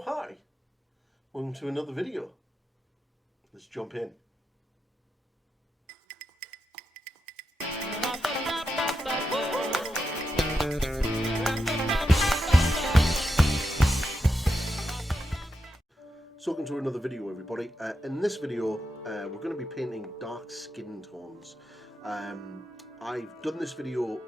Oh hi, welcome to another video. Let's jump in. So welcome to another video, everybody. In this video we're going to be painting dark skin tones. I've done this video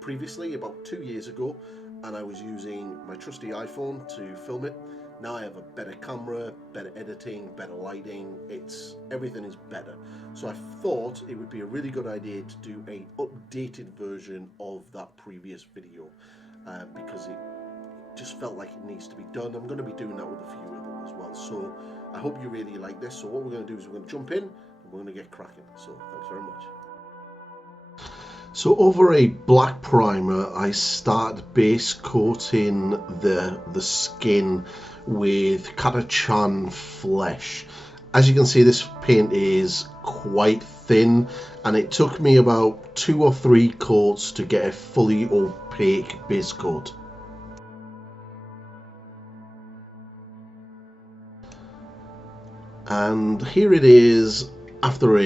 previously about 2 years ago, and I was using my trusty iPhone to film it. Now I have a better camera, better editing, better lighting. Everything is better. So I thought it would be a really good idea to do an updated version of that previous video because it just felt like it needs to be done. I'm going to be doing that with a few of them as well. So I hope you really like this. So what we're going to do is we're going to jump in and we're going to get cracking. So thanks very much. So over a black primer, I start base coating the skin with Katachan flesh. As you can see, this paint is quite thin, and it took me about 2 or 3 coats to get a fully opaque base coat. And here it is after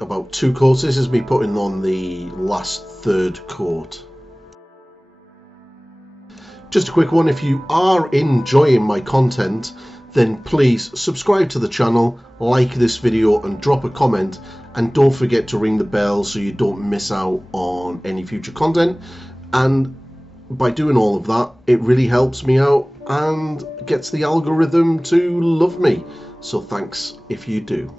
about 2 coats. This is me putting on the last 3rd coat. Just a quick one, if you are enjoying my content, then please subscribe to the channel, like this video and drop a comment, and don't forget to ring the bell so you don't miss out on any future content. And by doing all of that, it really helps me out and gets the algorithm to love me. So thanks if you do.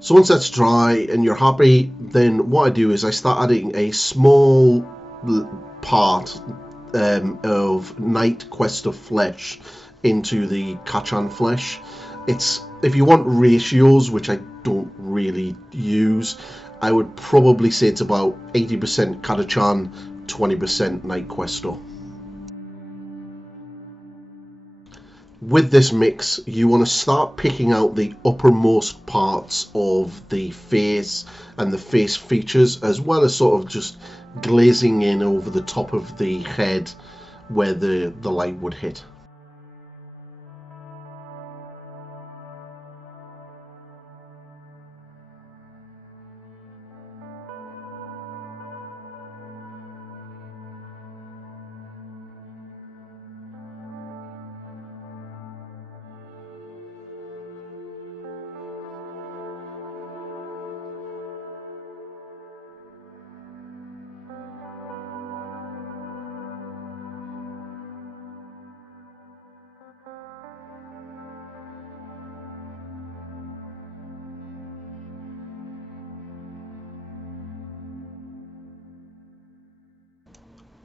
So once that's dry and you're happy, then what I do is I start adding a small part of Night Quester flesh into the Katachan flesh. If you want ratios, which I don't really use, I would probably say it's about 80% Katachan, 20% Night Quester. With this mix, you want to start picking out the uppermost parts of the face and the face features, as well as sort of just glazing in over the top of the head where the light would hit.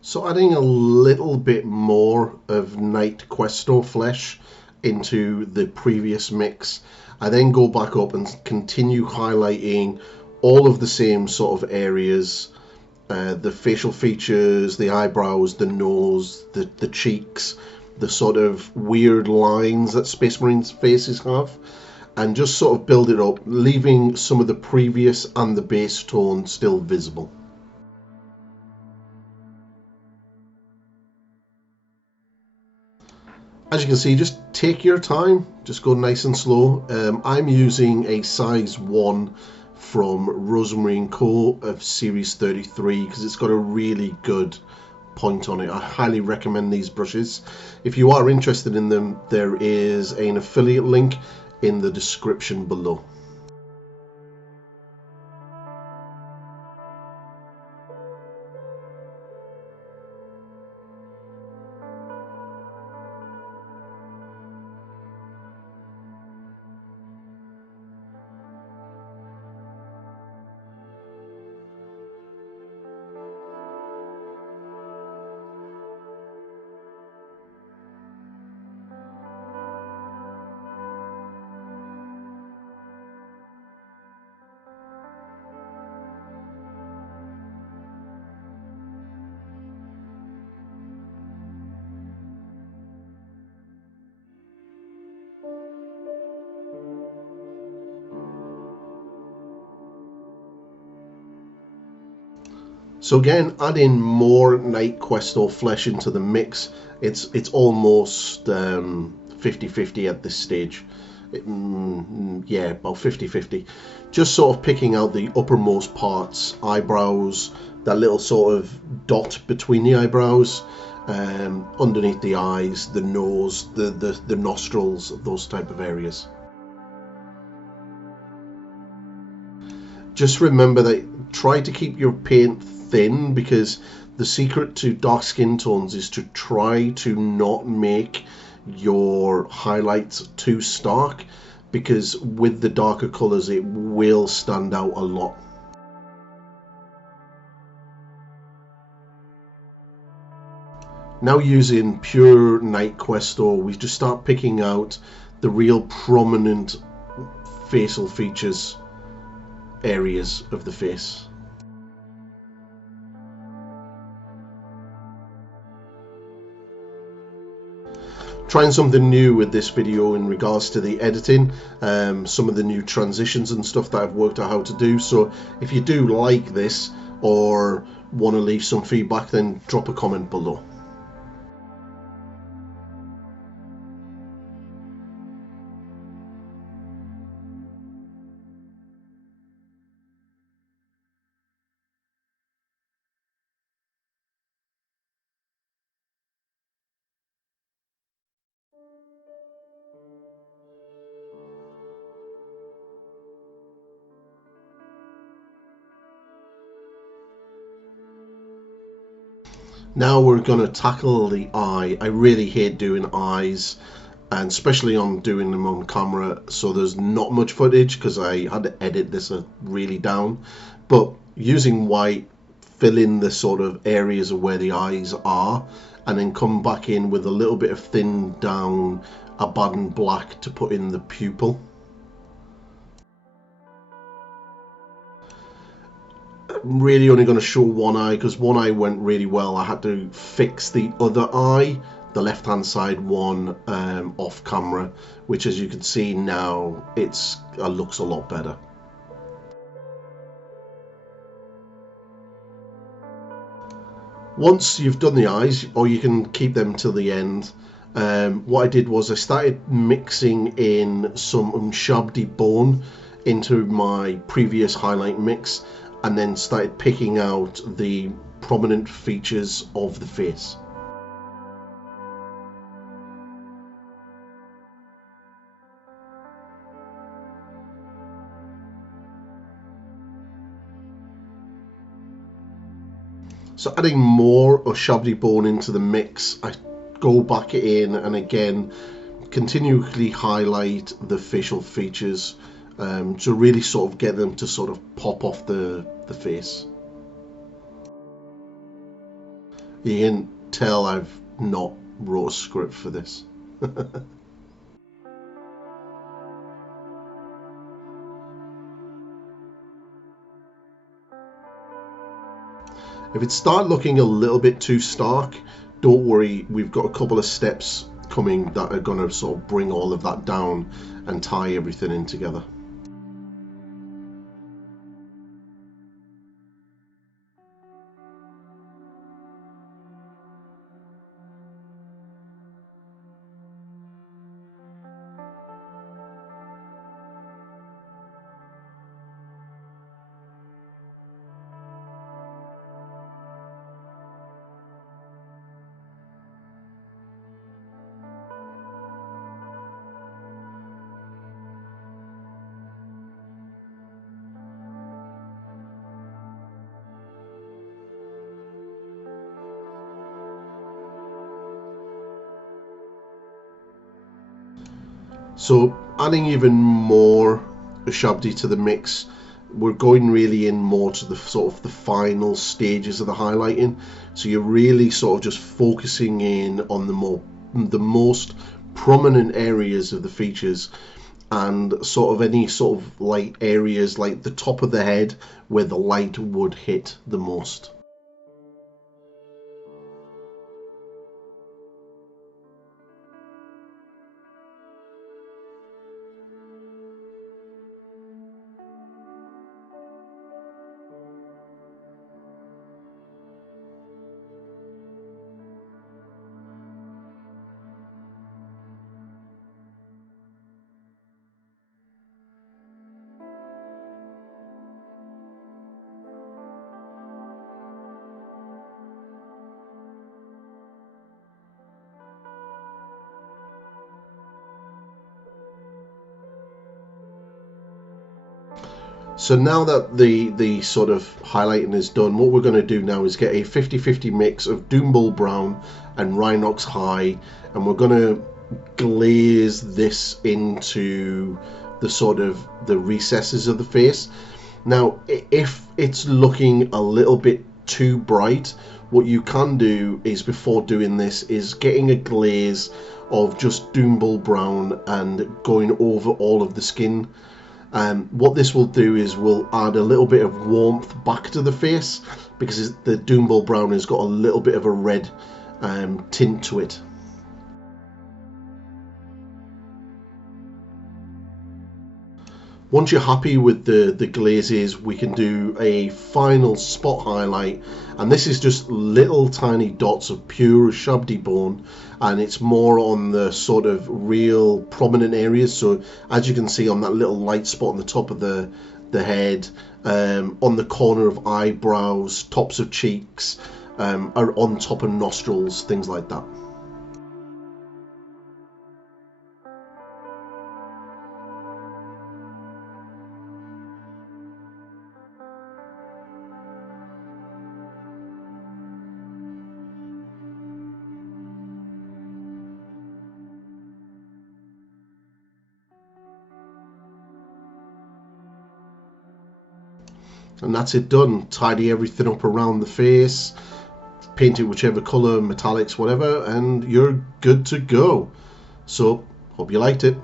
So adding a little bit more of Night Quester flesh into the previous mix, I then go back up and continue highlighting all of the same sort of areas, the facial features, the eyebrows, the nose, the cheeks, the sort of weird lines that Space Marines faces have, and just sort of build it up, leaving some of the previous and the base tone still visible. As you can see, just take your time, just go nice and slow. I'm using a size 1 from Rosemary CO of series 33 because it's got a really good point on it. I highly recommend these brushes. If you are interested in them, there is an affiliate link in the description below. So again, adding more Night Quest or flesh into the mix, it's almost 50-50 at this stage. Yeah, about 50-50. Just sort of picking out the uppermost parts, eyebrows, that little sort of dot between the eyebrows, underneath the eyes, the nose, the nostrils, those type of areas. Just remember that try to keep your paint thin, because the secret to dark skin tones is to try to not make your highlights too stark, because with the darker colors it will stand out a lot. Now using pure Night Quest, or we just start picking out the real prominent facial features, areas of the face. Trying something new with this video in regards to the editing, some of the new transitions and stuff that I've worked out how to do. So if you do like this or want to leave some feedback, then drop a comment below. Now we're going to tackle the eye. I really hate doing eyes, and especially on doing them on camera, so there's not much footage because I had to edit this really down. But using white, fill in the sort of areas of where the eyes are, and then come back in with a little bit of thinned down Abaddon black to put in the pupil. I'm really only going to show one eye because one eye went really well. I had to fix the other eye, the left hand side one, off camera, which as you can see now it looks a lot better. Once you've done the eyes, or you can keep them till the end, what I did was I started mixing in some Unshabdi bone into my previous highlight mix, and then started picking out the prominent features of the face. So adding more Unshabdi bone into the mix, I go back in and again continually highlight the facial features, to really sort of get them to sort of pop off the face. You can tell I've not wrote a script for this. If it starts looking a little bit too stark, don't worry, we've got a couple of steps coming that are going to sort of bring all of that down and tie everything in together. So adding even more Ushabti to the mix, we're going really in more to the sort of the final stages of the highlighting. So you're really sort of just focusing in on the most prominent areas of the features, and sort of any sort of light areas like the top of the head where the light would hit the most. So now that the sort of highlighting is done, what we're going to do now is get a 50-50 mix of Doombull Brown and Rhinox High, and we're going to glaze this into the sort of the recesses of the face. Now, if it's looking a little bit too bright, what you can do is, before doing this, is getting a glaze of just Doombull Brown and going over all of the skin. What this will do is will add a little bit of warmth back to the face, because the Doombull Brown has got a little bit of a red tint to it. Once you're happy with the glazes, we can do a final spot highlight, and this is just little tiny dots of pure Shabdi bone, and it's more on the sort of real prominent areas. So as you can see on that little light spot on the top of the head, on the corner of eyebrows, tops of cheeks, are on top of nostrils, things like that. And that's it done. Tidy everything up around the face, paint it whichever colour, metallics, whatever, and you're good to go. So, hope you liked it.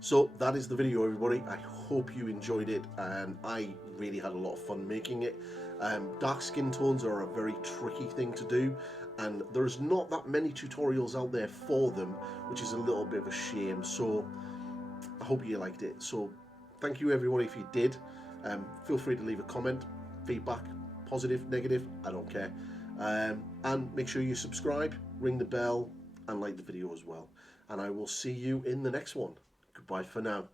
So that is the video, everybody. I hope you enjoyed it, and I really had a lot of fun making it. Dark skin tones are a very tricky thing to do, and there's not that many tutorials out there for them, which is a little bit of a shame. So I hope you liked it. So thank you, everyone, if you did. Feel free to leave a comment, feedback, positive, negative, I don't care. And make sure you subscribe, ring the bell, and like the video as well. And I will see you in the next one. Goodbye for now.